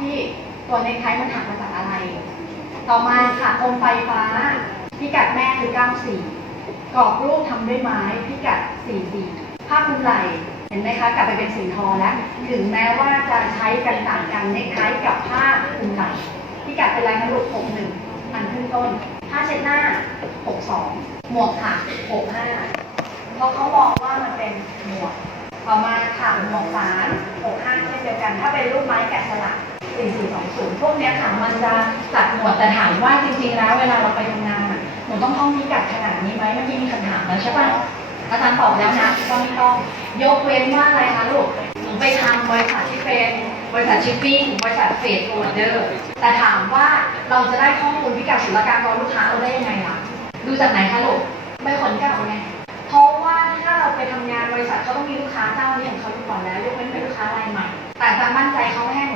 ที่ตัวเนคไทมันถักมาจากอะไร ต่อมาค่ะโคมไฟฟ้า พิกัดแม่คือ 94 กรอบรูปทำด้วยไม้พิกัด 44 ผ้าคลุมไหล่เห็นไหมคะ กลับไปเป็นสีทอแล้ว ถึงแม้ว่าจะใช้กันต่างกันเนคไทกับผ้าคลุมไหล่พิกัดเป็นไรคะลูก61 อันขึ้นต้นผ้าเช็ดหน้า 62 หมวกค่ะ 65 เพราะเขามองว่ามันเป็นหมวก ต่อมาค่ะหมวกสาร65 เช่นเดียวกัน ถ้าเป็นรูปไม้แกะสลัก 4420 พวกเนี้ยค่ะ มันจะตัดหมวดแต่ถามว่าจริงๆแล้วเวลาเราไปทำงานอะหนูต้องท่องพิกัดขนาดนี้ไหมเมื่อกี้มีคำถามแล้วใช่ป่ะ อาจารย์ตอบแล้วนะก็ไม่ต้อง ยกเว้นว่าอะไรคะลูก หนูไปทำบริษัทที่เป็นบริษัทชิปปิ้งบริษัทเฟรดโอเดอร์แต่ถามว่าเราจะได้ข้อมูลพิกัดศุลกากรลูกค้าเราได้ยังไงล่ะ ดูจากไหนคะลูกใบขนเก่าไงเพราะว่าถ้าเราไปทำงานบริษัทเขาต้องมีลูกค้าเจ้านี้ของเขาอยู่ก่อนแล้วยกเว้นเป็นลูกค้ารายใหม่ แต่อาจารมั่นใจเขาไม่ให้หนู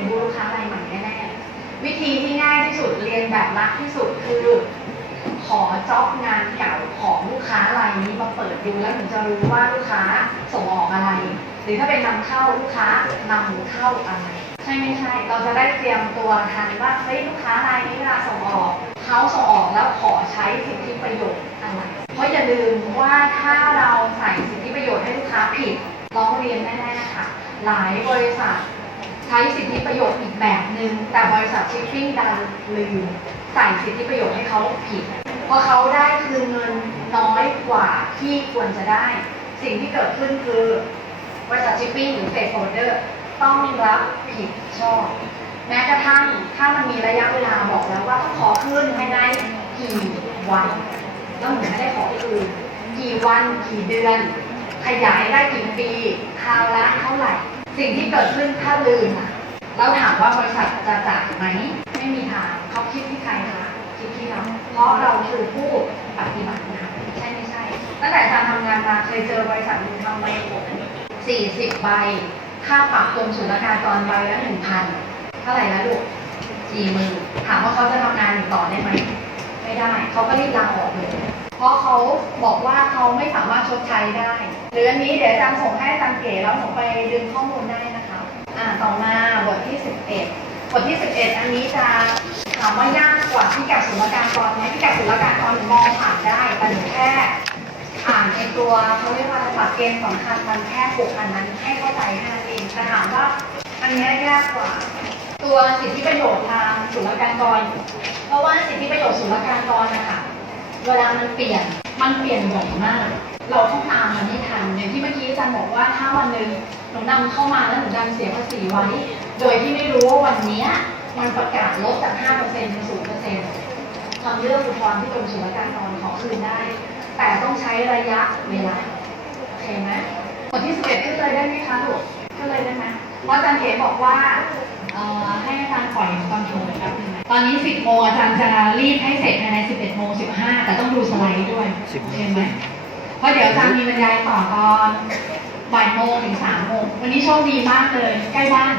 วิธีที่ง่ายที่สุดเรียนแบบรักที่สุดคือ ขอจ็อบงานเก่าของลูกค้ารายนี้มาเปิดดูแล้วหนูจะรู้ว่าลูกค้าส่งออกอะไร หรือถ้าเป็นนำเข้าลูกค้านำเข้าอะไรใช่ไม่ใช่ เราจะได้เตรียมตัวทันว่าเฮ้ยลูกค้ารายนี้เวลาส่งออกเขาส่งออกแล้วขอใช้สิทธิประโยชน์อะไร เพราะอย่าลืมว่าถ้าเราใส่สิทธิประโยชน์ให้ลูกค้าผิดร้องเรียนแน่ๆค่ะ หลายบริษัท ช้สิทธิประโยชน์อีกแบบหนึ่งแต่บริษัทชิปปิ้งดันลืมใส่สิทธิประโยชน์ให้เขาผิดพอเขาได้คืนเงินน้อยกว่าที่ควรจะได้ สิ่งที่เกิดขึ้นคือบริษัทชิปปิ้งหรือเฟดโฮเดอร์ต้องรับผิดชอบ แม้กระทั่งถ้ามันมีระยะเวลาบอกแล้วว่าต้องขอคืนภายในกี่วันแล้วหนูไม่ได้ขอคืนกี่วันกี่เดือน ขยายได้กี่ปีคราวละเท่าไหร่ สิ่งที่เกิดขึ้นถ้าลืมอะแล้วถามว่าบริษัทจะจ่ายไหม ไม่มีทางเขาคิดที่ใครคะคิดที่เรา เพราะเราคือผู้ปฏิบัติงานใช่ไม่ใช่ ตั้งแต่การทำงานมาเคยเจอบริษัทหนึ่งทำใบผม40ใบ ค่าปรับกรมศุลกากรใบละ1,000เท่าไหร่นะลูกสี่หมื่นถามว่าเขาจะทำงานอยู่ต่อได้ไหม ไม่ได้ เขาก็รีบลาออกเลย เพราะเขาบอกว่าเขาไม่สามารถชดใช้ได้ หรืออันนี้เดี๋ยวอาจารย์ส่งให้อาจารย์เก๋แล้วผมไปดึงข้อมูลได้นะคะ อ่าต่อมาบทที่ 11 บทที่ 11 อันนี้จะถามว่ายากกว่าพิกัดศุลกากรไหมพิกัดศุลกากรมองผ่านได้แต่หนูแค่อ่านในตัวเขาเรียกว่าหลักเกณฑ์สำคัญมันแค่หกอันนั้นให้เข้าใจแค่นั้นเองแต่ถามว่าอันนี้ยยากกว่าตัวสิทธิประโยชน์ทางศุลกากร เพราะว่าสิทธิประโยชน์ศุลกากรนะคะ เวลามันเปลี่ยน มันเปลี่ยนบ่อยมาก เราต้องตามมันให้ทัน อย่างที่เมื่อกี้อาจารย์บอกว่าถ้าวันหนึ่งหนูนำเข้ามาแล้วหนูดันเสียภาษีไว้ โดยที่ไม่รู้ว่าวันนี้มันประกาศลดจาก 5%เป็น0%ทำเรื่องอุทธรณ์ที่กรมศุลกากรขอคืนได้ แต่ต้องใช้ระยะเวลา โอเคไหมบทที่ 11ขึ้นเลยได้ไหมคะลูกขึ้นเลยได้ไหมเพราะอาจารย์เก๋บอกว่า ให้อาจารย์ปล่อยคอนโทรลแป๊บนึงนะตอนนี้ 10โมงอาจารย์จะรีบให้เสร็จภายใน 11โมง15 แต่ต้องดูสไลด์ด้วย10โอเคไหมเพราะเดี๋ยวอาจารย์มีบรรยายต่อตอนบ่ายโมงถึง3โมงวันนี้โชคดีมากเลยใกล้บ้าน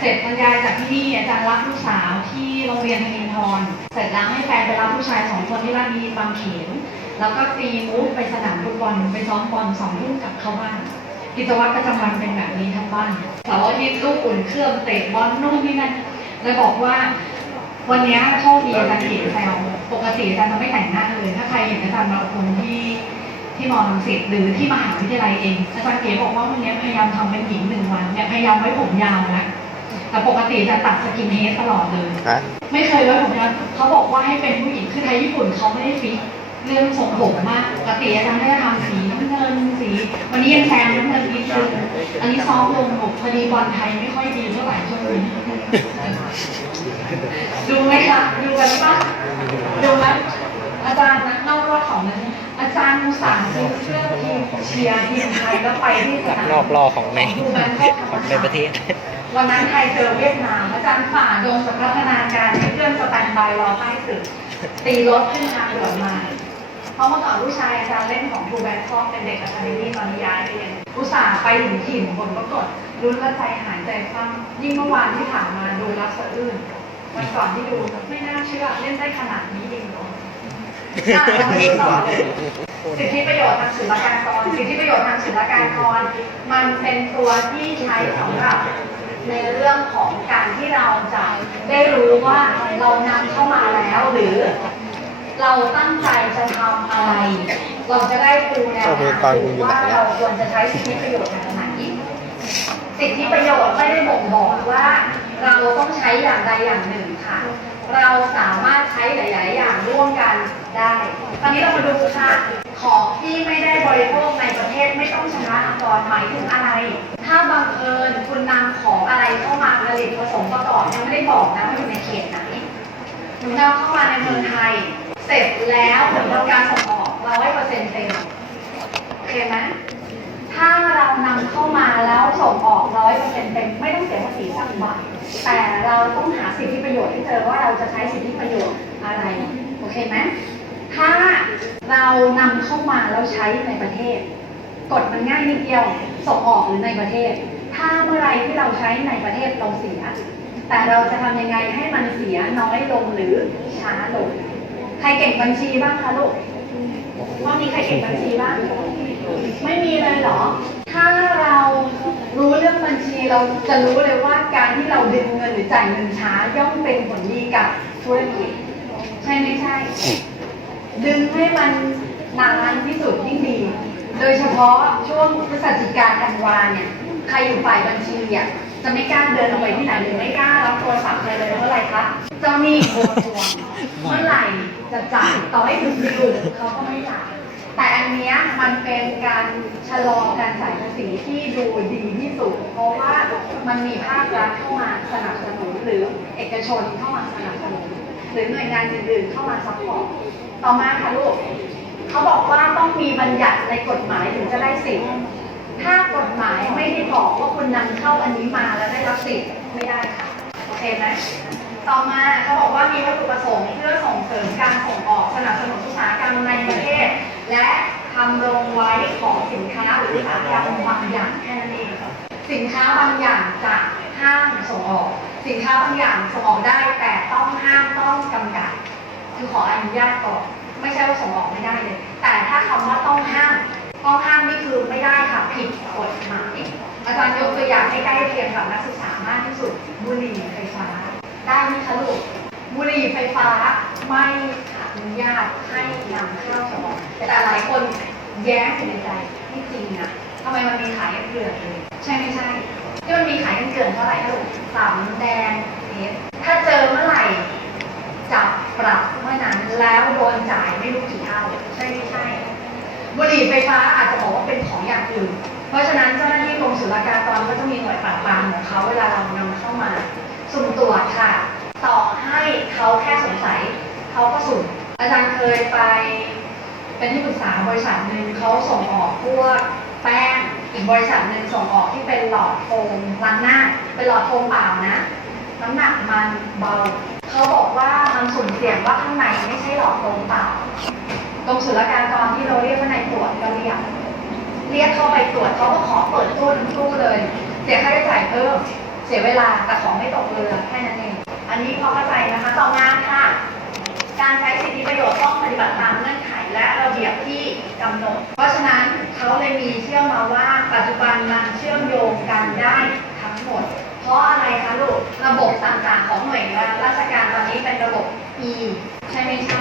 เสร็จบรรยายจากที่นี่อาจารย์รับลูกสาวที่โรงเรียนธนินทรเสร็จแล้วให้แฟนไปรับผู้ชายสองคนที่ร้านดีบางเขนแล้วก็ตีมูฟไปสนามฟุตบอลไปซ้อมบอลสองทุ่มกลับเข้าบ้าน กิจวัตรประจำวันเป็นแบบนี้ทั้งบ้านเสาร์อาทิตย์ลูกอุ่นเครื่องเตะบอลนู่นนี่นั่นเลยบอกว่า วันเนี้ยโชคดีอาจารย์เก๋แซวปกติอาจารย์จะไม่แต่งหน้าเลย ถ้าใครเห็นอาจารย์มาอบรมที่ที่มอลังสิตหรือที่มหาวิทยาลัยเองอาจารย์เก๋บอกว่าวันเนี้ยพยายามทำเป็นหญิงหนึ่งวันเนี่ยพยายามไว้ผมยาวนะแต่ปกติจะตัดสกินเฮดตลอดเลยฮะไม่เคยไว้ผมยาวเขาบอกว่าให้เป็นผู้หญิงคือไทยญี่ปุ่นเขาไม่ได้ฟิก เรื่องทรงผมมากปกติอาจารย์ก็จะทำสีน้ำเงินสี วันนี้ยังแซมน้ำเงินนิดนึงอันนี้ซ้อมลงผมพอดีบอลไทยไม่ค่อยดีเท่าไหร่ช่วงนี้ดูไหมคะดูกันปะดูไหมอาจารย์นักนอกรอบของนั้นอาจารย์มุสาห์ซื้อเสื้อทีมเชียร์ทีมไทยแล้วไปที่สนามนอกรอบของในของในประเทศ วันนั้นไทยเจอเวียดนามอาจารย์ฝ่าดงจากพัฒนาการให้เพื่อนสแตนบายรอใต้ตึกตีรถขึ้นทางด่วนมา เพราะเมื่อก่อนผู้ชายอาจารย์เล่นของทูแบงคอกเป็นเด็กอะคาเดมี่ตอนนี้ย้ายไปเรียนอุตส่าห์ไปถึงถิ่นผลปรากฏรุ้นและใจหายใจคว่ำยิ่งเมื่อวานที่ผ่านมาดูรับสะอื้นวันก่อนที่ดูไม่น่าเชื่อเล่นได้ขนาดนี้เองเหรออะเรามาดูต่อเลยสิทธิประโยชน์ทางศุลกากรสิทธิประโยชน์ทางศุลกากร มันเป็นตัวที่ใช้สำหรับในเรื่องของการที่เราจะได้รู้ว่าเรานำเข้ามาแล้วหรือ เราตั้งใจจะทำอะไร เราจะได้ปูแนวทางว่าเราควรจะใช้สิทธิประโยชน์ทางไหนสิทธิประโยชน์ไม่ได้บ่งบอกว่า เราต้องใช้อย่างใดอย่างหนึ่งค่ะ เราสามารถใช้หลาย ๆ อย่างร่วมกันได้ ตอนนี้เรามาดูค่ะ ของที่ไม่ได้บริโภคในประเทศไม่ต้องชำระก่อนหมายถึงอะไร ถ้าบังเอิญคุณนำของอะไรเข้ามาผลิตผสมประกอบยังไม่ได้บอกนะว่าอยู่ในเขตไหนหนูนำเข้ามาในเมืองไทย เสร็จแล้วผลทำการส่งออกร้อยเปอร์เซ็นต์เต็มโอเคไหมถ้าเรานำเข้ามาแล้วส่งออกร้อยเปอร์เซ็นต์เต็มไม่ต้องเสียภาษีสักบาทแต่เราต้องหาสิทธิประโยชน์ให้เจอว่าเราจะใช้สิทธิประโยชน์อะไรโอเคไหมถ้าเรานำเข้ามาแล้วใช้ในประเทศกฎมันง่ายนิดเดียวส่งออกหรือในประเทศ ถ้าเมื่อไรที่เราใช้ในประเทศเราเสีย แต่เราจะทำยังไงให้มันเสียน้อยลงหรือช้าลง ใครเก่งบัญชีบ้างคะลูก ว่ามีใครเก่งบัญชีบ้าง ไม่มีเลยเหรอ ถ้าเรารู้เรื่องบัญชีเราจะรู้เลยว่าการที่เราดึงเงินหรือจ่ายเงินช้าย่อมเป็นผลดีกับธุรกิจ ใช่ไม่ใช่ ดึงให้มันนานที่สุดยิ่งดี โดยเฉพาะช่วงพฤศจิกาธันวาเนี่ย ใครอยู่ฝ่ายบัญชีอะ จะไม่กล้าเดินออกไปที่ไหนหรือไม่กล้ารับโทรศัพท์เลยเลยเมื่อไรคะเจ้าหนี้โกงทวงเมื่อไหร่จะจ่ายต่อให้ถึงดิวเขาก็ไม่จ่ายแต่อันเนี้ยมันเป็นการชะลอการจ่ายภาษีที่ดูดีที่สุด เพราะว่ามันมีภาครัฐเข้ามาสนับสนุนหรือเอกชนเข้ามาสนับสนุนหรือหน่วยงานอื่นๆเข้ามาซัพพอร์ตต่อมาค่ะลูกเขาบอกว่าต้องมีบัญญัติในกฎหมายถึงจะได้สิทธิ์ ถ้ากฎหมายไม่ได้บอกว่าคุณนำเข้าอันนี้มาแล้วได้รับสิทธิ์ไม่ได้ค่ะโอเคไหมต่อมาเขาบอกว่ามีวัตถุประสงค์เพื่อส่งเสริมการส่งออกสนับสนุนอุตสาหกรรมในประเทศ และทำโรงไว้ของสินค้าหรืออุตสาหกรรมบางอย่างแค่นั้นเองสินค้าบางอย่างจะห้ามส่งออก สินค้าบางอย่างส่งออกได้แต่ต้องห้ามต้องจำกัดคือขออนุญาตก่อนไม่ใช่ว่าส่งออกไม่ได้เลย แต่ถ้าคำว่าต้องห้าม ต้อห้ามนี่คือไม่ได้ค่ะผิดกฎหมายอาจารย์ยกตัวอย่างให้ใกล้เคียงกับนักศึกษามากที่สุดบุหรี่ไฟฟ้า ได้ไหมคะลูกบุหรี่ไฟฟ้าไม่อนุญาตให้นำเข้าส่งออกแต่หลายคนแย้งอยู่ในใจไม่จริงนะทำไมมันมีขายกันเกลื่อนเลยใช่ไม่ใช่ที่มันมีขายกันเกลื่อนเพราะอะไรคะลูกสามแดงเอสถ้าเจอเมื่อไหร่จับปรับเมื่อนั้นแล้วโดนจ่ายไม่รู้กี่เท่าใช่ไม่ใช่ บุหรี่ไฟฟ้าอาจจะบอกว่าเป็นของอย่างอื่น เพราะฉะนั้นเจ้าหน้าที่กรมศุลกากรก็จะมีหน่วยปราบปรามของเขาเวลาเรานำเข้ามา สุ่มตรวจค่ะ ต่อให้เขาแค่สงสัยเขาก็สุ่ม อาจารย์เคยไป เป็นที่ปรึกษาบริษัทหนึ่งเขาส่งออกพวกแป้งอีกบริษัทหนึ่งส่งออกที่เป็นหลอดโฟมล้างหน้า เป็นหลอดโฟมเปล่านะน้ำหนักมันเบา เขาบอกว่ามันสุ่มเสี่ยงว่าข้างในไม่ใช่หลอดโฟมเปล่า ตรงศุลกากรที่เราเรียกว่าในตรวจก็เรียกเรียกเข้าไปตรวจเขาก็ขอเปิดตู้ทั้งตู้เลย เสียค่าใช้จ่ายเพิ่ม เสียเวลาแต่ของไม่ตกเรือแค่นั้นเอง อันนี้พอเข้าใจนะคะต่อมาค่ะ การใช้สิทธิประโยชน์ต้องปฏิบัติตามเงื่อนไขและระเบียบที่กำหนด เพราะฉะนั้นเขาเลยมีเชื่อมมาว่าปัจจุบันมันเชื่อมโยงกันได้ทั้งหมด เพราะอะไรคะลูกระบบต่างๆของหน่วยงานราชการตอนนี้เป็นระบบ E ใช่ไม่ใช่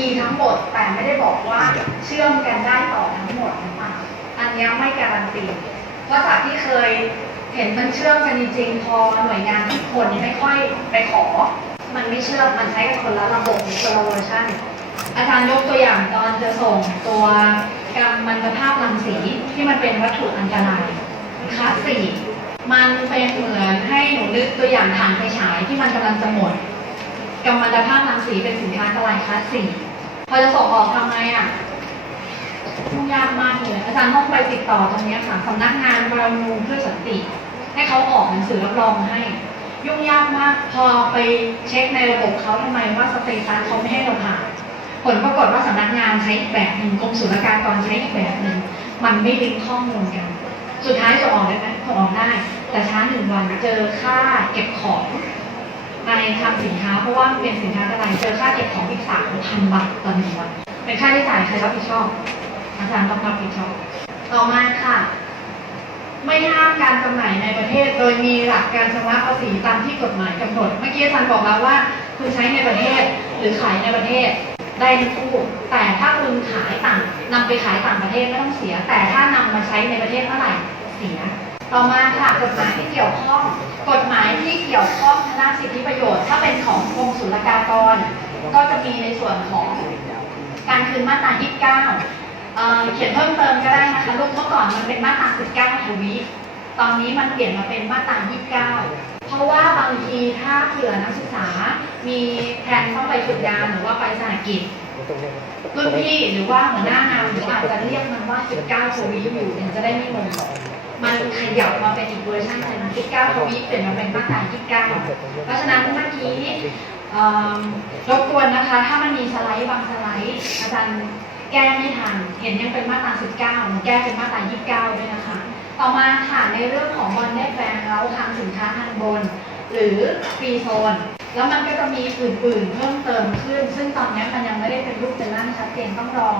E ทั้งหมดแต่ไม่ได้บอกว่าเชื่อมกันได้ต่อทั้งหมดหรือเปล่าอันนี้ไม่การันตีเพราะจากที่เคยเห็นมันเชื่อมกันจริงๆพอหน่วยงานทุกคนไม่ค่อยไปขอ มันไม่เชื่อมมันใช้กันคนละระบบคนละเวอร์ชันอาจารย์ยกตัวอย่างตอนจะส่งตัวกรรมันภาพรังสีที่มันเป็นวัตถุอันตรายคลาสสี่มันเป็นเหมือนให้หนูนึกตัวอย่างถ่านไฟฉายที่มันกำลังจะหมด กำมันตภาพรังสีเป็นสินค้าตรายคลาสสี่พอจะส่งออกทำไงอะยุ่งยากมากเลยอาจารย์ต้องไปติดต่อตรงนี้ค่ะสำนักงานบรมูเพื่อสันติ ให้เขาออกหนังสือรับรองให้ ยุ่งยากมากพอไปเช็คในระบบเขาทำไมว่าสเตตัสเขาไม่ให้เราผ่านผลปรากฏว่าสำนักงานใช้อีกแบบหนึ่งกรมศุลกากรใช้อีกแบบหนึ่งมันไม่ลิงก์ข้อมูลกัน สุดท้ายส่งออกได้ไหมส่งออกได้ แต่ช้าหนึ่งวันเจอค่าเก็บของ ในทำสินค้าเพราะว่ามันเป็นสินค้าอะไรเจอค่าเก็บของอีกสามพันบาทต่อหนึ่งวันเป็นค่าใช้จ่ายใครรับผิดชอบอาจารย์ต้องรับผิดชอบ ต่อมาค่ะ ไม่ห้ามการจำหน่ายในประเทศ โดยมีหลักการชำระภาษีตามที่กฎหมายกำหนด เมื่อกี้อาจารย์บอกแล้วว่า คุณใช้ในประเทศหรือขายในประเทศได้ทั้งคู่แต่ถ้าคุณขายต่างนำไปขายต่างประเทศไม่ต้องเสีย แต่ถ้านำมาใช้ในประเทศเมื่อไหร่เสีย ต่อมาค่ะกฎหมายที่เกี่ยวข้อง กฎหมายที่เกี่ยวข้องทางด้านสิทธิประโยชน์ ถ้าเป็นของกรมศุลกากร ก็จะมีในส่วนของการคืนมาตรา 29เเขียนเพิ่มเติมก็ได้นะคะลูกเมื่อก่อนมันเป็นมาตรา 19ทวีตอนนี้มันเปลี่ยนมาเป็นมาตรา 29 เพราะว่าบางทีถ้าเผื่อนักศึกษา มีแผนต้องไปฝึกงานหรือว่าไปสหกิจรุ่นพี่หรือว่าหัวหน้างานหรืออาจจะเรียกมันว่า 19ทวีอยู่เนี่ยจะได้ไม่งง มันขยับมาเป็นอีกเวอร์ชันหนึ่ง19ทวีเปลี่ยนมาเป็นมาตรา29เพราะฉะนั้นเมื่อกี้รบกวนนะคะ ถ้ามันมีสไลด์บางสไลด์อาจารย์แก้ไม่ทัน เห็นยังเป็นมาตรา19หนูแก้เป็นมาตรา29ด้วยนะคะ ต่อมาค่ะในเรื่องของบอลได้แปลงแล้วทางสินค้าทางบน หรือฟรีโซน แล้วมันก็จะมีอื่นๆเพิ่มเติมขึ้น ซึ่งตอนนี้มันยังไม่ได้เป็นรูปเป็นร่างชัดเจนต้องรอ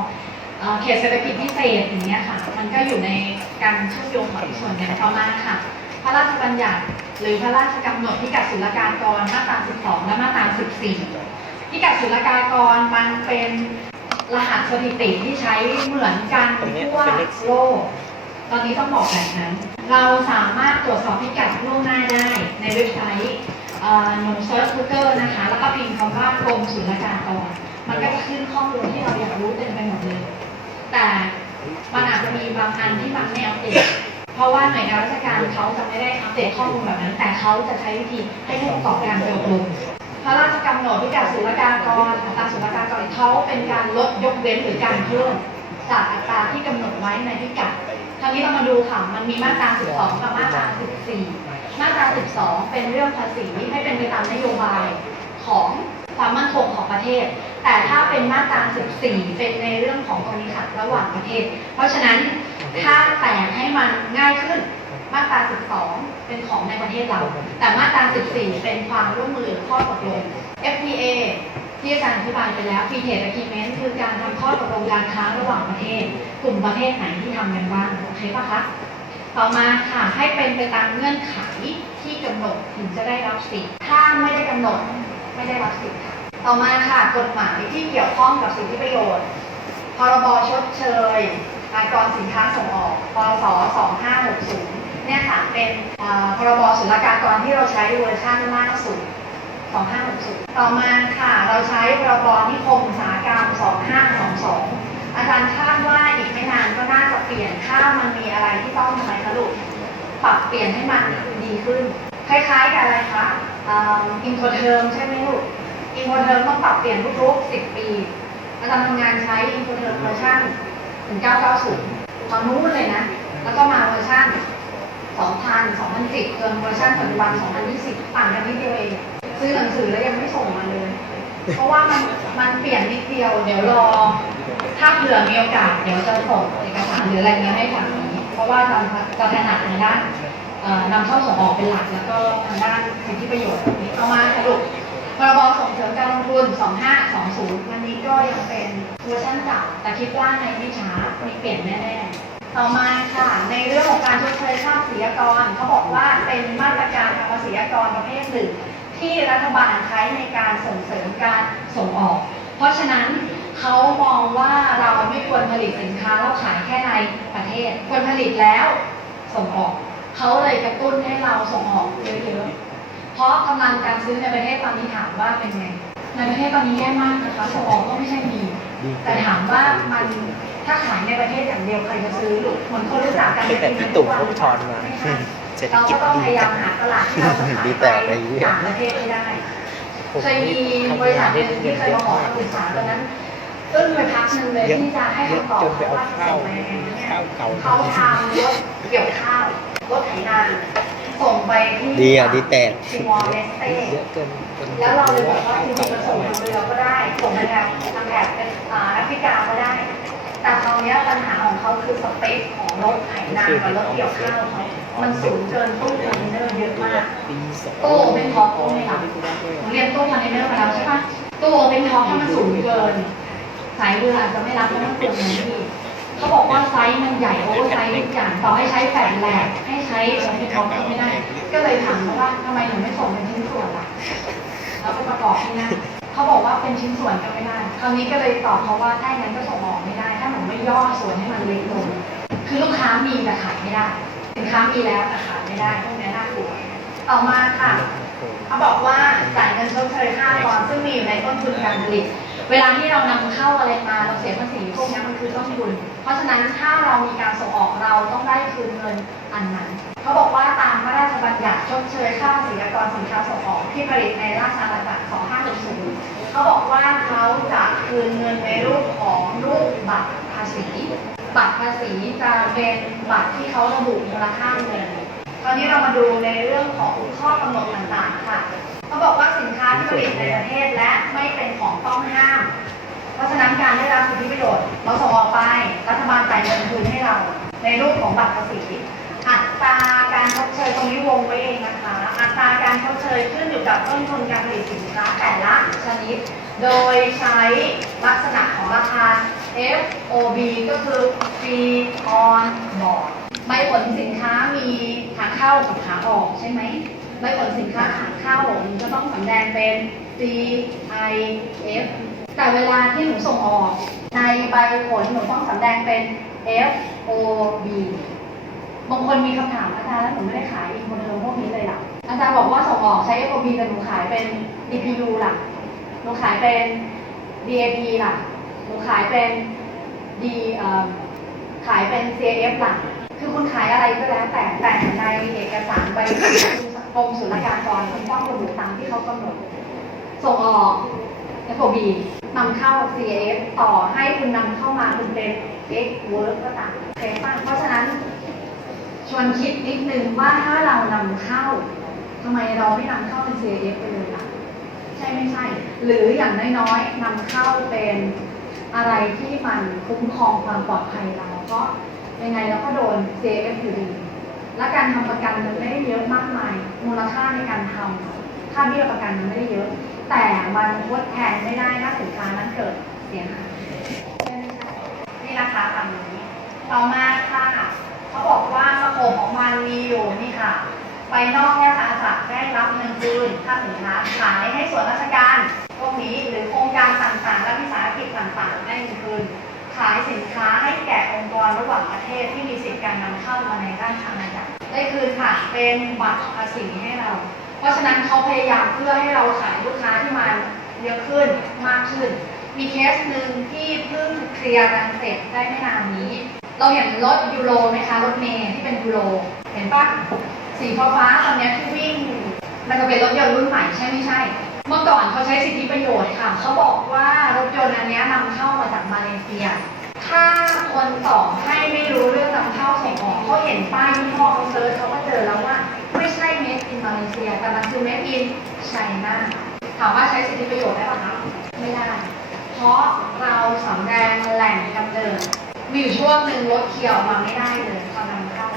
เขตเศรษฐกิจพิเศษอย่างเงี้ยค่ะ มันก็อยู่ในการเชื่อมโยงของส่วนหนึ่งต่อมาค่ะ พระราชบัญญัติ หรือพระราชกำหนดพิกัดศุลกากรมาตรา 12 และมาตรา 14 พิกัดศุลกากรมันเป็นรหัสสถิติที่ใช้เหมือนกันทั่วโลก ตอนนี้ต้องบอกแบบนั้น เราสามารถตรวจสอบพิกัดล่วงหน้าได้ในเว็บไซต์เอ่อหนูเซิร์ช Google นะคะ แล้วก็พิมพ์คำว่ากรมศุลกากร มันก็จะขึ้นข้อมูลที่เราอยากรู้เต็มไปหมด แต่มันอาจจะมีบางอันที่มันไม่อัปเดตเพราะว่าหน่วยงานราชการเขาจะไม่ได้อัปเดตข้อมูลแบบนั้น แต่เขาจะใช้วิธีให้ผู้ประกอบการไปอบรมพระราชกำหนดพิกัดศุลกากรอัตราศุลกากรเขาเป็นการลดยกเว้นหรือการเพิ่มจากอัตราที่กำหนดไว้ในพิกัดคราวนี้เรามาดูค่ะ มันมีมาตรา 12 กับมาตรา 14 มาตรา 12 เป็นเรื่องภาษีให้เป็นไปตามนโยบายของ ความมั่นคงของประเทศ แต่ถ้าเป็นมาตรา 14 เป็นในเรื่องของกรณีขัดระหว่างประเทศ เพราะฉะนั้นถ้าแต่งให้มันง่ายขึ้นมาตรา 12 เป็นของในประเทศเรา แต่มาตรา 14 เป็นความร่วมมือข้อตกลง FTA ที่อาจารย์อธิบายไปแล้ว Free Trade Agreement คือการทำข้อตกลงการค้าระหว่างประเทศ กลุ่มประเทศไหนที่ทำกันบ้างโอเคปะคะต่อมาค่ะให้เป็นไปตามเงื่อนไขที่กำหนดถึงจะได้รับสิทธิ์ถ้าไม่ได้กำหนด ไม่ได้รับสิทธิ์ต่อมาค่ะกฎหมายที่เกี่ยวข้องกับสิทธิประโยชน์ พรบชดเชยอากรสินค้าส่งออก พศ 2560 เนี่ยค่ะ เป็นพรบศุลกากรที่เราใช้เวอร์ชันล่าสุด 2560 ต่อมาค่ะ เราใช้พรบนิคมอุตสาหกรรม 2522 อาจารย์คาดว่าอีกไม่นานก็น่าจะเปลี่ยนถ้ามันมีอะไรที่ต้องทำไมคะลูกปรับเปลี่ยนให้มันดีขึ้น คล้ายๆกับอะไรคะ อินโทเทอมใช่ไหมลูกอินโทเทอมต้องปรับเปลี่ยนทุกๆ 10 ปีอาจารย์ทำงานใช้อินโทเทอมเวอร์ชัน1990ตอนนู้นเลยนะ แล้วก็มาเวอร์ชัน2000 2010จนเวอร์ชันปัจจุบัน 2020 ต่างกันนิดเดียวเอง ซื้อหนังสือแล้วยังไม่ส่งมาเลย เพราะว่ามันมันเปลี่ยนนิดเดียว เดี๋ยวรอ ถ้าเผื่อมีโอกาส เดี๋ยวจะส่งเอกสารหรืออะไรเงี้ยให้ทางนี้ เพราะว่าทางจะถนัดทางด้าน นำเข้าส่งออกเป็นหลักแล้วก็ทางด้านสิทธิประโยชน์นี้เอามาสรุปพรบส่งเสริมการลงทุน 2520 วันนี้ก็ยังเป็นเวอร์ชันเก่าแต่คิดว่าในไม่ช้ามีเปลี่ยนแน่ๆ ต่อมาค่ะ ในเรื่องของการชดเชยค่าภาษีอากรเขาบอกว่าเป็นมาตรการทางภาษีอากรประเภทหนึ่งที่รัฐบาลใช้ในการส่งเสริมการส่งออก เพราะฉะนั้นเขามองว่าเราไม่ควรผลิตสินค้าแล้วขายแค่ในประเทศ ควรผลิตแล้วส่งออก เขาเลยกระตุ้นให้เราส่งออกเยอะๆ เพราะกำลังการซื้อในประเทศตอนนี้ถามว่าเป็นไง ในประเทศตอนนี้แย่มากนะคะส่งออกก็ไม่ใช่มี แต่ถามว่ามันถ้าขายในประเทศอย่างเดียวใครจะซื้อหรือเหมือนคนรู้จักกันแต่พี่ตุ่มเขาช้อนมาไใช่เศรษฐเรากิก็จต้องดีพยายาจัมงหาตลาดที่เราจะขายดีแต่อะไรเงี้ยต่างประเทศให้ได้เคยมีบริษัทหนึ่งที่เคยมาขอคำปรึกษาตอนนั้นอึ้งไปพักหนึ่งเลยเยอะที่จะให้เยอะคำตอบจนไปเอาว่าข้าวส่งมายังไงเนี่ยข้าวเก่าเขาทำรถเกี่ยวข้าว รถไถนาส่งไปที่ดีอะดีแตกทีมอร์เลสเต้เยอะเกินจนแล้วเราเลยบอกว่าจริงๆมันส่งทางเรือก็ได้ส่งทางแถบทางแถบเป็นอ่าแอฟริกาก็ได้ แต่คราวเนี้ยปัญหาของเขาคือสเปคของรถไถนากับรถเกี่ยวข้าวเขามันสูงเกินตู้คอนเทนเนอร์เยอะมาก ปีสองตู้เป็นท็อปตู้ไม่หลับผมเรียนตู้คอนเทนเนอร์มาแล้วใช่ปะตู้เป็นท็อปถ้ามันสูงเกิน สายเรืออาจจะไม่รับเพราะมันเกินนั้นพี่ เขาบอกว่าไซส์มันใหญ่โอเวอร์ไซส์ทุกอย่างต่อให้ใช้แผ่นแหลกให้ใช้เป็นท็อปก็ไม่ได้ ก็เลยถามเขาว่าทำไมหนูไม่ส่งเป็นชิ้นส่วนล่ะแล้วไปประกอบที่นั่นเขาบอกว่าเป็นชิ้นส่วนก็ไม่ได้ คราวนี้ก็เลยตอบเขาว่าถ้าอย่างนั้นก็ส่งออกไม่ได้ ถ้าหนูไม่ย่อส่วนให้มันเล็กลง คือลูกค้ามีแต่ขายไม่ได้ สินค้ามีแล้วแต่ขายไม่ได้พวกนี้น่ากลัว ต่อมาค่ะเขาบอกว่าจ่ายเงินชดเชยค่าตอนซึ่งมีอยู่ในต้นทุนการผลิต เวลาที่เรานำเข้าอะไรมาเราเสียภาษีพวกนี้มันคือต้นทุน เพราะฉะนั้นถ้าเรามีการส่งออกเราต้องได้คืนเงินอันนั้นเขาบอกว่าตามพระราชบัญญัติชดเชยค่าภาษีกรสินค้าส่งออกที่ผลิตในราชอาณาจักร 2510เขาบอกว่าเขาจะคืนเงินในรูปของรูปบัตรภาษี บัตรภาษีจะเป็นบัตรที่เขาระบุมูลค่าเงินตอนนี้เรามาดูในเรื่องของข้อกำหนดต่างๆค่ะ เขาบอกว่าสินค้าที่ผลิตในประเทศและไม่เป็นของต้องห้าม เพราะฉะนั้นการได้รับสิทธิประโยชน์เราส่งออกไปรัฐบาลจ่ายเงินคืนให้เรา ในรูปของบัตรภาษีอัตราการชดเชยตรงนี้วงไว้เองนะคะ อัตราการชดเชยขึ้นอยู่กับต้นทุนการผลิตสินค้าแต่ละชนิด โดยใช้ลักษณะของราคา FOB ก็คือ Free on Board ใบผลสินค้ามีขาเข้ากับขาออกใช่ไหม ใบผลสินค้าขาเข้ามันจะต้องสำแดงเป็น CIF แต่เวลาที่หนูส่งออก ในใบผลหนูต้องสำแดงเป็น FOB บางคนมีคำถามอาจารย์แล้วหนูไม่ได้ขายอีกคนเดิมพวกนี้เลยล่ะ อาจารย์บอกว่าส่งออกใช้ FOB แต่หนูขายเป็น DPU ล่ะ หนูขายเป็น DAP ล่ะ หนูขายเป็น D เอ่อขายเป็น CF ล่ะ คือคุณขายอะไรก็แล้วแต่แต่ในเอกสารใบ กรมศุลกากรคุณต้องระบุตามที่เขากำหนด ส่งออก FOB นำเข้า CAF ต่อให้คุณนำเข้ามาคุณเป็น X work ก็ตามเคป่ะเพราะฉะนั้น ชวนคิดนิดนึงว่าถ้าเรานำเข้าทำไมเราไม่นำเข้าเป็น CAF ไปเลยล่ะ ใช่ไม่ใช่ หรืออย่างน้อยๆนำเข้าเป็นอะไรที่มันคุ้มครองความปลอดภัยเรา เพราะยังไงเราก็โดน CAF อยู่ดี และการทำประกันมันไม่ได้เยอะมากมาย มูลค่าในการทำค่าเบี้ยประกันมันไม่ได้เยอะ แต่มันทดแทนไม่ได้ถ้าสินค้านั้นเกิดเสียหายนี่ราคาตามนี้ ต่อมาค่ะเขาบอกว่าสโคปของมันมีอยู่นี่ค่ะไปนอกราชอาณาจักได้รับเงินคืนค่าสินค้าขายให้ส่วนราชการพวกนี้หรือโครงการต่างๆ และวิสาหกิจต่างๆ ได้เงินคืนขายสินค้าให้แก่องค์กรระหว่างประเทศที่มีสิทธิการนำเข้ามาในราชอาณาร ได้คืนค่ะเป็นบัตรภาษีให้เรา เพราะฉะนั้นเขาพยายามเพื่อให้เราขายลูกค้าที่มันเยอะขึ้นมากขึ้น มีเคสหนึ่งที่เพิ่งเคลียร์กันเสร็จได้ไม่นานนี้ เราเห็นรถยูโรไหมคะรถเมย์ที่เป็นยูโรเห็นปะสีฟ้าฟ้าๆตอนนี้ที่วิ่งมันจะเป็นรถยนต์รุ่นใหม่ใช่ไม่ใช่ เมื่อก่อนเขาใช้สิทธิประโยชน์ค่ะ เขาบอกว่ารถยนต์อันนี้นำเข้ามาจากมาเลเซีย ถ้าคนต่อให้ไม่รู้เรื่องนำเข้าส่งออกเขาเห็นป้ายยี่ห้อเขาเซิร์ชเขาก็เจอแล้วว่า ไม่ใช่ made in มาเลเซีย แต่มันคือ made in China ถามว่าใช้สิทธิประโยชน์ได้ปะคะไม่ได้ เพราะเราสำแดงแหล่งกำเนิดมีอยู่ช่วงหนึ่งรถเขียวมาไม่ได้เลยตอนนำเข้า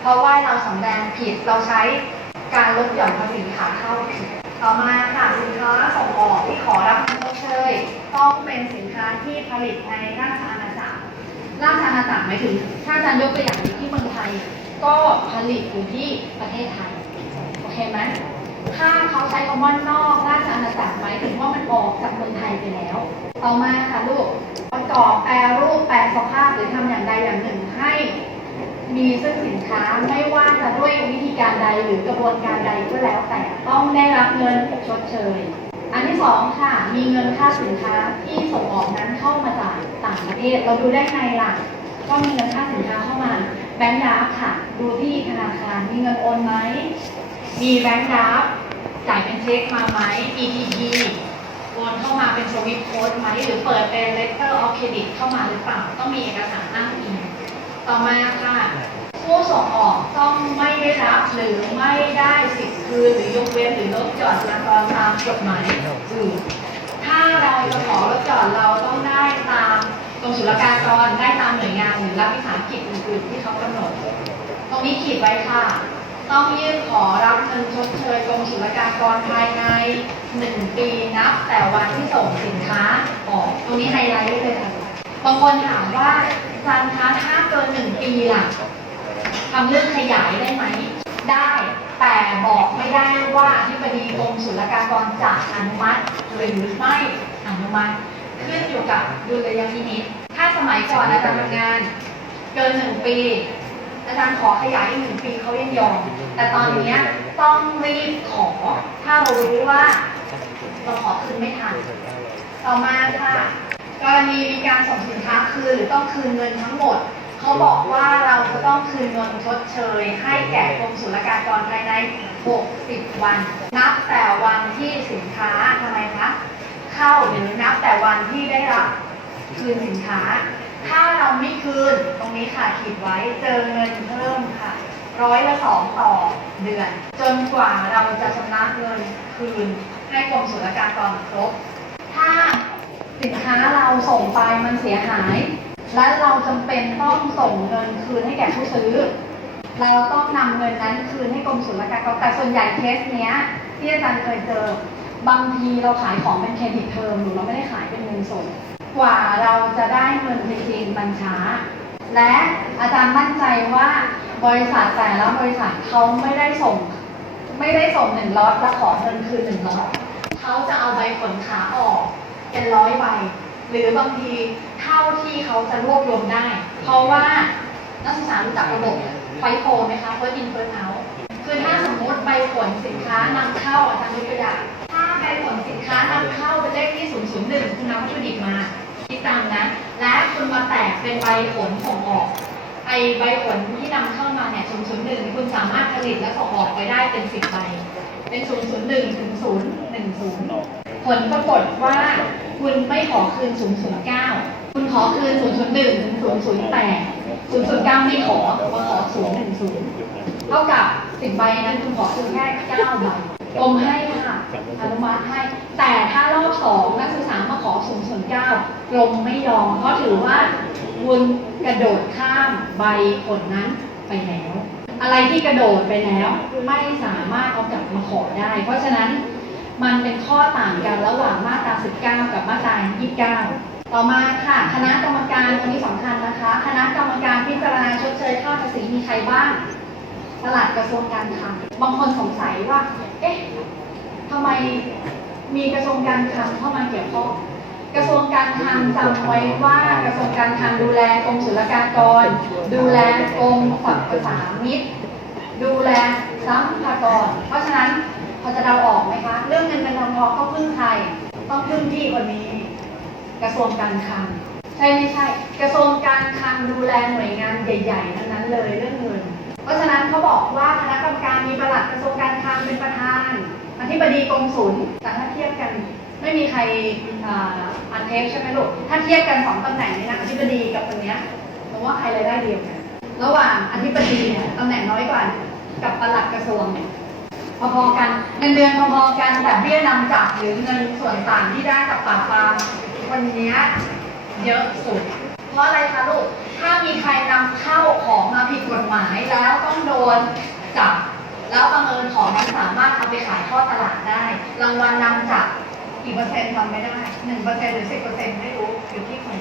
เพราะว่าเราสำแดงผิดเราใช้การลดหย่อนภาษีขาเข้าผิดต่อมาค่ะสินค้าส่งออกที่ขอรับเงินชดเชยต้องเป็นสินค้าที่ผลิตในราชอาณา รราชอาณาจักรหมายถึง ถ้าอาจารย์ยกตัวอย่างที่เมืองไทย ก็ผลิตอยู่ที่ประเทศไทย โอเคไหมถ้าเขาใช้คำว่านอกราชอาณาจักรหมายถึงว่ามันออกจากเมืองไทยไปแล้ว ต่อมาค่ะลูกประกอบแปรรูปแปลสภาพหรือทำอย่างใดอย่างหนึ่งให้ มีซึ่งสินค้าไม่ว่าจะด้วยวิธีการใดหรือกระบวนการใดก็แล้วแต่ต้องได้รับเงินชดเชย อันที่สองค่ะ มีเงินค่าสินค้าที่ส่งออกนั้นเข้ามาจาก ต่างประเทศ เราดูได้ไงล่ะ ก็มีเงินค่าสินค้าเข้ามา แบงก์ดราฟค่ะ ดูที่ธนาคาร มีเงินโอนไหม มีแบงก์ดราฟจ่ายเป็นเช็คมาไหม ETP โอนเข้ามาเป็นสวิปโค้ดไหม หรือเปิดเป็น letter of credit เข้ามาหรือเปล่า ต้องมีเอกสารอ้างอิง ต่อมาค่ะ ผู้ส่งออกต้องไม่ได้รับหรือไม่ได้สิทธิ์คืนหรือยกเว้นหรือลดหย่อนรางวัลตามกฎหมายอื่นถ้าเราจะขอลดหย่อนเราต้องได้ตาม กรมศุลกากรได้ตามหน่วยงานหรือรัฐวิสาหกิจอื่นๆ ที่เขากำหนด ตรงนี้ขีดไว้ค่ะ ต้องยื่นขอรับเงินชดเชยกรมศุลกากรภายใน 1 ปีนับ แต่วันที่ส่งสินค้าออก ตรงนี้ไฮไลท์ไว้เลยค่ะบางคนถามว่าอาจารย์คะถ้าเกิน 1 ปีล่ะทำเรื่องขยายได้ไหม ได้แต่บอกไม่ได้ว่าที่บดีกรมศุลกากรจะอนุมัติหรือไม่อนุมัติ ขึ้นอยู่กับดุลยพินิจถ้าสมัยก่อนอาจารย์ทำงานเกินหนึ่งปี อาจารย์ขอขยายอีกหนึ่งปีเขายังยอม แต่ตอนนี้ต้องรีบขอ ถ้าเรารู้ว่าเราขอคืนไม่ทัน ต่อมาค่ะกรณีมีการส่งสินค้าคืนหรือต้องคืนเงินทั้งหมด เขาบอกว่าเราจะต้องคืนเงินชดเชย ให้แก่กรมศุลกากรภายใน 60 วัน นับแต่วันที่สินค้าทำไมคะ เข้าหรือนับแต่วันที่ได้รับคืนสินค้า ถ้าเราไม่คืนตรงนี้ค่ะขีดไว้เจอเงินเพิ่มค่ะ ร้อยละสองต่อเดือน จนกว่าเราจะชำระเงินคืนให้กรมศุลกากรครบ ถ้าสินค้าเราส่งไปมันเสียหาย และเราจำเป็นต้องส่งเงินคืนให้แก่ผู้ซื้อ เราต้องนำเงินนั้นคืนให้กรมศุลกากรแต่ส่วนใหญ่เคสเนี้ยที่อาจารย์เคยเจอ บางทีเราขายของเป็นเครดิตเทอมหรือเราไม่ได้ขายเป็นเงินสด กว่าเราจะได้เงินจริงๆมันช้า และอาจารย์มั่นใจว่าบริษัทแต่ละบริษัทเขาไม่ได้ส่ง ไม่ได้ส่งหนึ่งล็อตแล้วขอเงินคืนหนึ่งล็อตเขาจะเอาใบขนขาออกเป็นร้อยใบ หรือบางทีเท่าที่เขาจะรวบรวมได้ เพราะว่านักศึกษารู้จักระบบไฟโฟไหมคะ first in first out คือถ้าสมมติใบขนสินค้านำเข้าอาจารย์ยกตัวอย่าง ขนสินค้านำเข้าเป็นเลขที่ 001 คุณนำวัตถุดิบมาคิดตามนะ และคุณมาแตกเป็นใบขนส่งออกไอใบขนที่นำเข้ามาเนี่ย 001 คุณสามารถผลิตและส่งออกไปได้เป็น 10 ใบ เป็น 001 ถึง 010 ผลปรากฏว่าคุณไม่ขอคืน 009 คุณขอคืน 001 ถึง 008 009 ไม่ขอมาขอ 010 เท่ากับ 10 ใบนั้นคุณขอคืนแค่ 9 ใบ กรมให้ค่ะอนุมัติให้ แต่ถ้ารอบสองนักศึกษามาขอ009กรมไม่ยอมเพราะถือว่าคุณกระโดดข้ามใบผลนั้นไปแล้ว อะไรที่กระโดดไปแล้วไม่สามารถเอากลับมาขอได้ เพราะฉะนั้นมันเป็นข้อต่างกันระหว่างมาตรา 19 กับมาตรา 29 ต่อมาค่ะ คณะกรรมการตรงนี้สำคัญนะคะ คณะกรรมการพิจารณาชดเชยค่าภาษีมีใครบ้างตลาดกระทรวงการคลังบางคนสงสัยว่า เอ๊ะทำไมมีกระทรวงการคลังเข้ามาเกี่ยวข้องกระทรวงการคลังจำไว้ว่ากระทรวงการคลังดูแลกรมศุลกากร ดูแลกรมสรรพสามิตดูแลทรัพยากร เพราะฉะนั้นพอจะเดาออกไหมคะ เรื่องเงินเงินทองทองก็พึ่งใครต้องพึ่งที่คนนี้ กระทรวงการคลังใช่ไม่ใช่ กระทรวงการคลังดูแลหน่วยงานใหญ่ ๆ ทั้งนั้นเลยเรื่องเงิน ราะฉะนั้นเขาบอกว่าคณะกรรมการมีประหลัดกระทรวงการคลังเป็นประธานอธิบดีกรมศุลแต่ถ้าเทียบกันไม่มีใครอ่าอันเทปใช่ไหมลูกถ้าเทียบกันสองตำแหน่งนี้นะอธิบดีกับคนเนี้ยผมว่าใครรายได้เดียวกันระหว่างอธิบดีเนี่ยตำแหน่งน้อยกว่ากับประหลัดกระทรวงเนี่ยพอๆกันเงินเดือนพอๆกันแต่เบี้ยนำจับหรือเงินส่วนต่างที่ได้กับป่าปรามคนเนี้ยเยอะสุด เพราะอะไรคะลูก ถ้ามีใครนำเข้าของมาผิดกฎหมายแล้วต้องโดนจับ แล้วประเมินของนั้นสามารถเอาไปขายทอดตลาดได้ รางวัลนำจับกี่เปอร์เซ็นต์ทำไม่ได้หนึ่งเปอร์เซ็นต์หรือสิบเปอร์เซ็นต์ไม่รู้อยู่ที่คน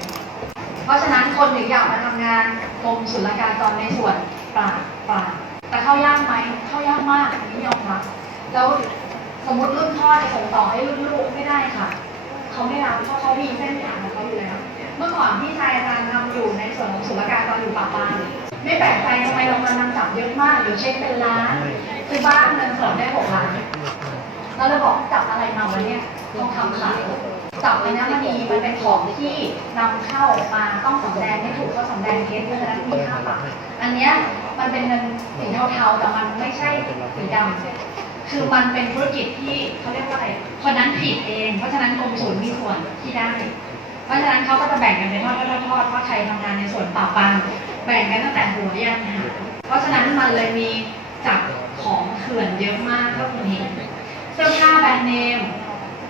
เพราะฉะนั้นคนถึงอยากมาทำงานกรมศุลกากรในส่วนปราบปรามแต่เข้ายากไหมเข้ายากมากอันนี้ยอมรับแล้วสมมติรุ่นพ่อจะส่งต่อให้รุ่นลูกไม่ได้ค่ะ เขาไม่รับเพราะเขามีเส้นทาง มื่อก่อนพี่ชายอาจารย์ทำอยู่ในส่วนของศุลกากรอยู่ปราบามไม่แปลกใจทำไมเรามานำจับเยอะมากเดี๋ยวเช็คเป็นล้านคือบ้านเงินสดได้หกล้านเราเลยบอกจับอะไรมาวะเนี่ยทองคำขายจับเลยนะมันมีมันเป็นของที่นำเข้ามาต้องสำแดงให้ถูกก็สำแดงเท็จเพราะฉะนั้นมีค่าปรับอันเนี้ยมันเป็นเงินสีเทาๆแต่มันไม่ใช่สีดำคือมันเป็นธุรกิจที่เขาเรียกว่าอะไรคนนั้นผิดเอง เพราะฉะนั้นกรมศูนย์มีส่วนที่ได้ ราะฉะนั้นเขาก็จะแบ่งกันเป็นทอดๆๆๆว่าใครทำงานในส่วนปราบปรามแบ่งกันตั้งแต่หัวยันหางเพราะฉะนั้นมันเลยมีจับของเถื่อนเยอะมากถ้าคุณเห็นเสื้อผ้าแบรนด์เนม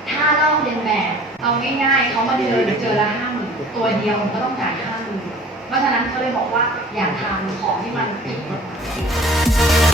ถ้าลอกเลียนแบบ เอาง่ายๆเขามาเดินเจอละห้าหมื่นตัวเดียวมันก็ต้องจ่ายค่ามือเพราะฉะนั้นเขาเลยบอกว่าอย่าทำของที่มันผิดกฎหมาย